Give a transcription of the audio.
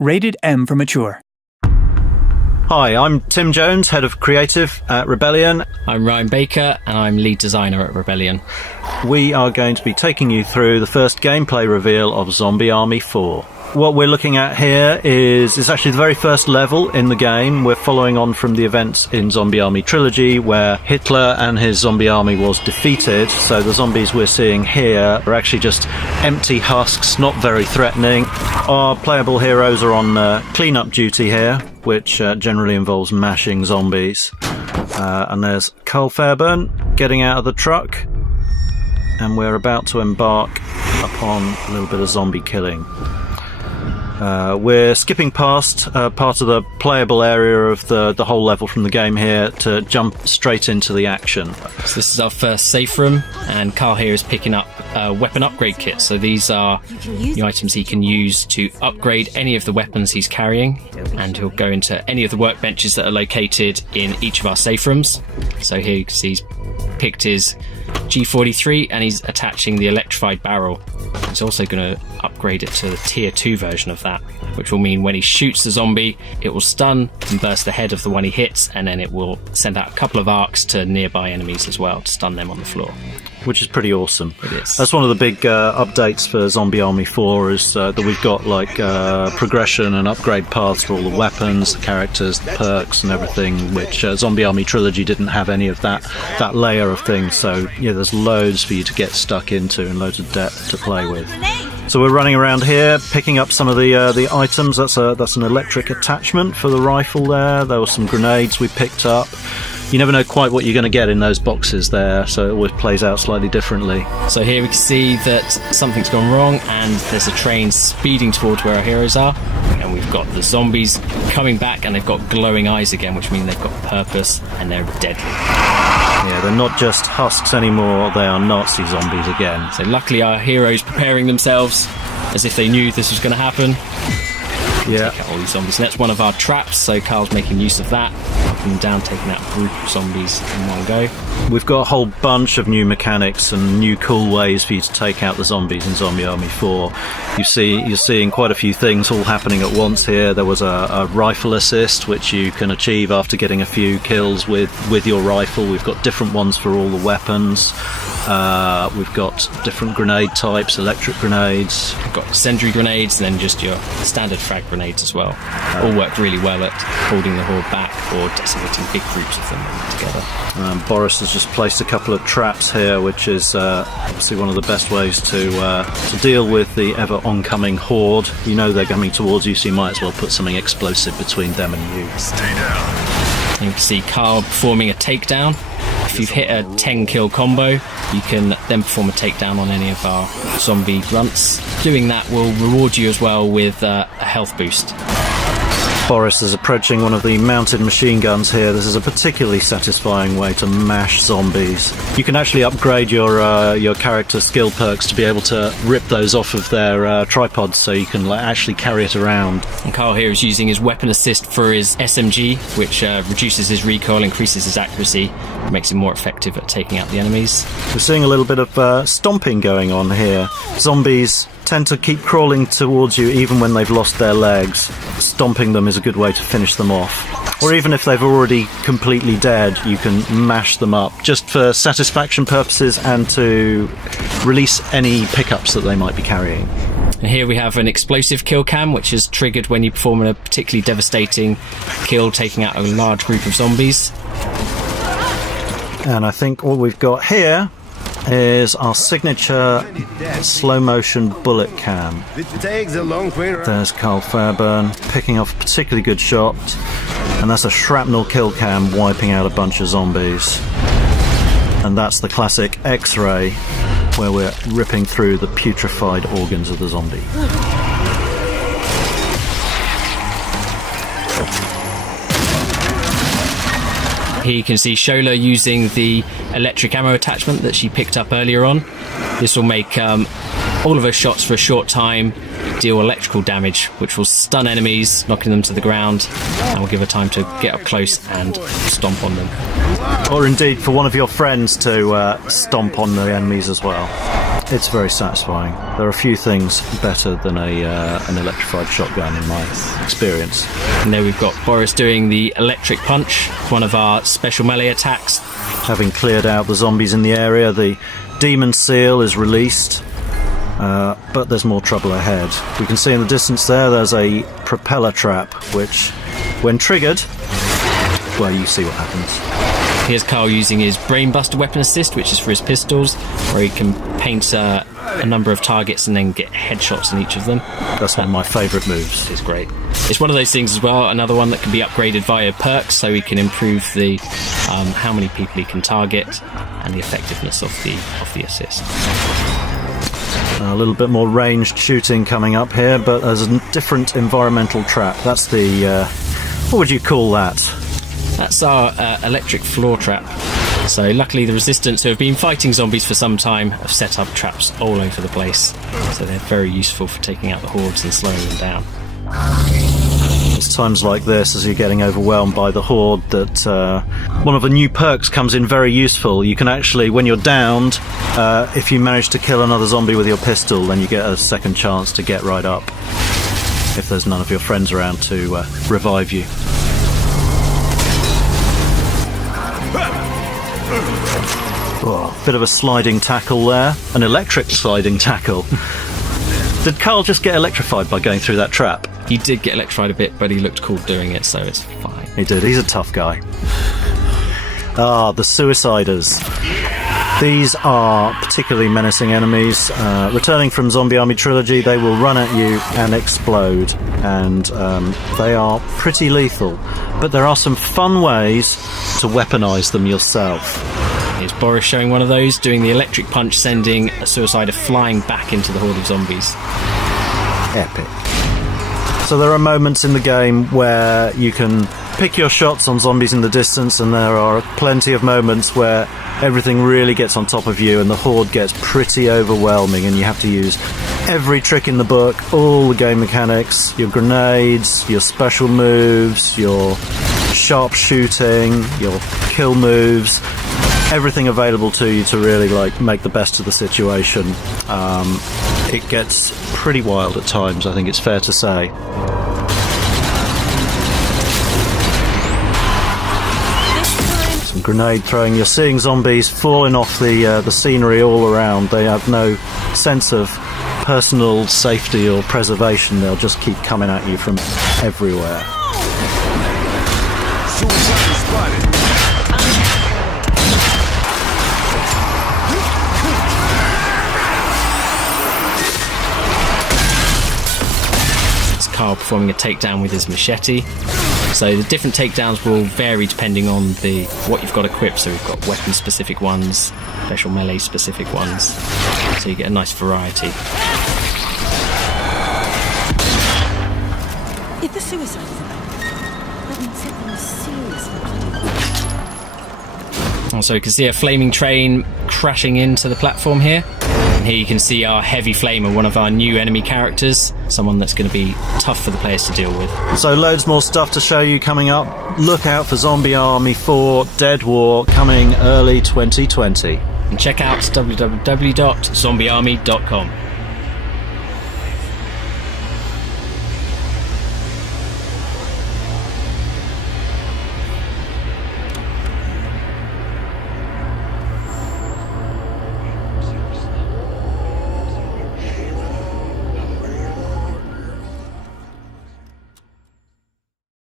Rated M for mature. Hi, I'm Tim Jones, Head of Creative at Rebellion. I'm Ryan Baker, and I'm Lead Designer at Rebellion. We are going to be taking you through the first gameplay reveal of Zombie Army 4. What we're looking at here is actually the very first level in the game. We're following on from the events in Zombie Army Trilogy, where Hitler and his zombie army was defeated. So the zombies we're seeing here are actually just empty husks, not very threatening. Our playable heroes are on clean-up duty here, which generally involves mashing zombies. And there's Carl Fairburn getting out of the truck, and we're about to embark upon a little bit of zombie killing. We're skipping past part of the playable area of the whole level from the game here to jump straight into the action. So this is our first safe room, and Carl here is picking up a weapon upgrade kit. So these are the items he can use to upgrade any of the weapons he's carrying, and he'll go into any of the workbenches that are located in each of our safe rooms. So here you can see he's picked his G43 and he's attaching the electrified barrel. He's also going to upgrade it to the tier 2 version of that, which will mean when he shoots the zombie, it will stun and burst the head of the one he hits, and then it will send out a couple of arcs to nearby enemies as well to stun them on the floor. Which is pretty awesome. It is. That's one of the big updates for Zombie Army 4 is that we've got like progression and upgrade paths for all the weapons, the characters, the perks and everything, which Zombie Army Trilogy didn't have any of that layer of things. So yeah, there's loads for you to get stuck into and loads of depth to play with. So we're running around here, picking up some of the items. That's an electric attachment for the rifle there. There were some grenades we picked up. You never know quite what you're going to get in those boxes there, so it always plays out slightly differently. So here we can see that something's gone wrong, and there's a train speeding towards where our heroes are, and we've got the zombies coming back, and they've got glowing eyes again, which means they've got purpose and they're deadly. Yeah, they're not just husks anymore, they are Nazi zombies again. So luckily our heroes preparing themselves as if they knew this was going to happen. Yeah. Take out all these zombies. And that's one of our traps, so Carl's making use of that, knocking them down, taking out a group of zombies in one go. We've got a whole bunch of new mechanics and new cool ways for you to take out the zombies in Zombie Army 4. You're seeing quite a few things all happening at once here. There was a rifle assist, which you can achieve after getting a few kills with your rifle. We've got different ones for all the weapons. We've got different grenade types, electric grenades. We've got incendiary grenades, and then just your standard frag grenades as well. All work really well at holding the horde back or decimating big groups of them together. Boris has just placed a couple of traps here, which is obviously one of the best ways to deal with the ever oncoming horde. You know they're coming towards you, so you might as well put something explosive between them and you. Stay down. And you can see Carl performing a takedown. If you've hit a 10 kill combo, you can then perform a takedown on any of our zombie grunts. Doing that will reward you as well with a health boost. Boris is approaching one of the mounted machine guns here. This is a particularly satisfying way to mash zombies. You can actually upgrade your character skill perks to be able to rip those off of their tripods, so you can actually carry it around. And Carl here is using his weapon assist for his SMG, which reduces his recoil, increases his accuracy, makes him more effective at taking out the enemies. We're seeing a little bit of stomping going on here. Zombies tend to keep crawling towards you even when they've lost their legs. Stomping them is a good way to finish them off. Or even if they've already completely dead, you can mash them up, just for satisfaction purposes and to release any pickups that they might be carrying. And here we have an explosive kill cam, which is triggered when you perform a particularly devastating kill, taking out a large group of zombies. And I think what we've got here is our signature slow motion bullet cam. There's Carl Fairburn picking off a particularly good shot, and that's a shrapnel kill cam wiping out a bunch of zombies. And that's the classic X-ray, where we're ripping through the putrefied organs of the zombie. Here you can see Shola using the electric ammo attachment that she picked up earlier on. This will make all of her shots for a short time deal electrical damage, which will stun enemies, knocking them to the ground, and will give her time to get up close and stomp on them. Or indeed for one of your friends to stomp on the enemies as well. it's very satisfying. There are few things better than an electrified shotgun in my experience. And there we've got Boris doing the electric punch, one of our special melee attacks. Having cleared out the zombies in the area, the demon seal is released, but there's more trouble ahead. We can see in the distance there's a propeller trap, which, when triggered, well, you see what happens. Here's Carl using his Brainbuster weapon assist, which is for his pistols, where he can paint a number of targets and then get headshots in each of them. That's one of my favourite moves. It's great. It's one of those things as well, another one that can be upgraded via perks, so he can improve the how many people he can target and the effectiveness of the assist. A little bit more ranged shooting coming up here, but there's a different environmental trap. That's the... what would you call that? That's our electric floor trap. So luckily the Resistance, who have been fighting zombies for some time, have set up traps all over the place. So they're very useful for taking out the hordes and slowing them down. It's times like this, as you're getting overwhelmed by the horde, that one of the new perks comes in very useful. You can actually, when you're downed, if you manage to kill another zombie with your pistol, then you get a second chance to get right up, if there's none of your friends around to revive you. Oh, bit of a sliding tackle there. An electric sliding tackle. Did Carl just get electrified by going through that trap? He did get electrified a bit, but he looked cool doing it, so it's fine. He did. He's a tough guy. Ah, the Suiciders. These are particularly menacing enemies. Returning from Zombie Army Trilogy, they will run at you and explode, and they are pretty lethal. But there are some fun ways to weaponize them yourself. Here's Boris showing one of those, doing the electric punch, sending a Suicider flying back into the horde of zombies. Epic. So there are moments in the game where you can pick your shots on zombies in the distance, and there are plenty of moments where everything really gets on top of you and the horde gets pretty overwhelming, and you have to use every trick in the book, all the game mechanics, your grenades, your special moves, your sharp shooting, your kill moves, everything available to you to really make the best of the situation. It gets pretty wild at times, I think it's fair to say. Some grenade throwing. You're seeing zombies falling off the scenery all around. They have no sense of personal safety or preservation. They'll just keep coming at you from everywhere. Carl performing a takedown with his machete. So the different takedowns will vary depending on what you've got equipped. So we've got weapon specific ones, special melee specific ones, so you get a nice variety. If the suicide is about, that means something seriously. Also, you can see a flaming train crashing into the platform here. And here you can see our Heavy Flamer, one of our new enemy characters, someone that's going to be tough for the players to deal with. So loads more stuff to show you coming up. Look out for Zombie Army 4 Dead War coming early 2020. And check out www.zombiearmy.com.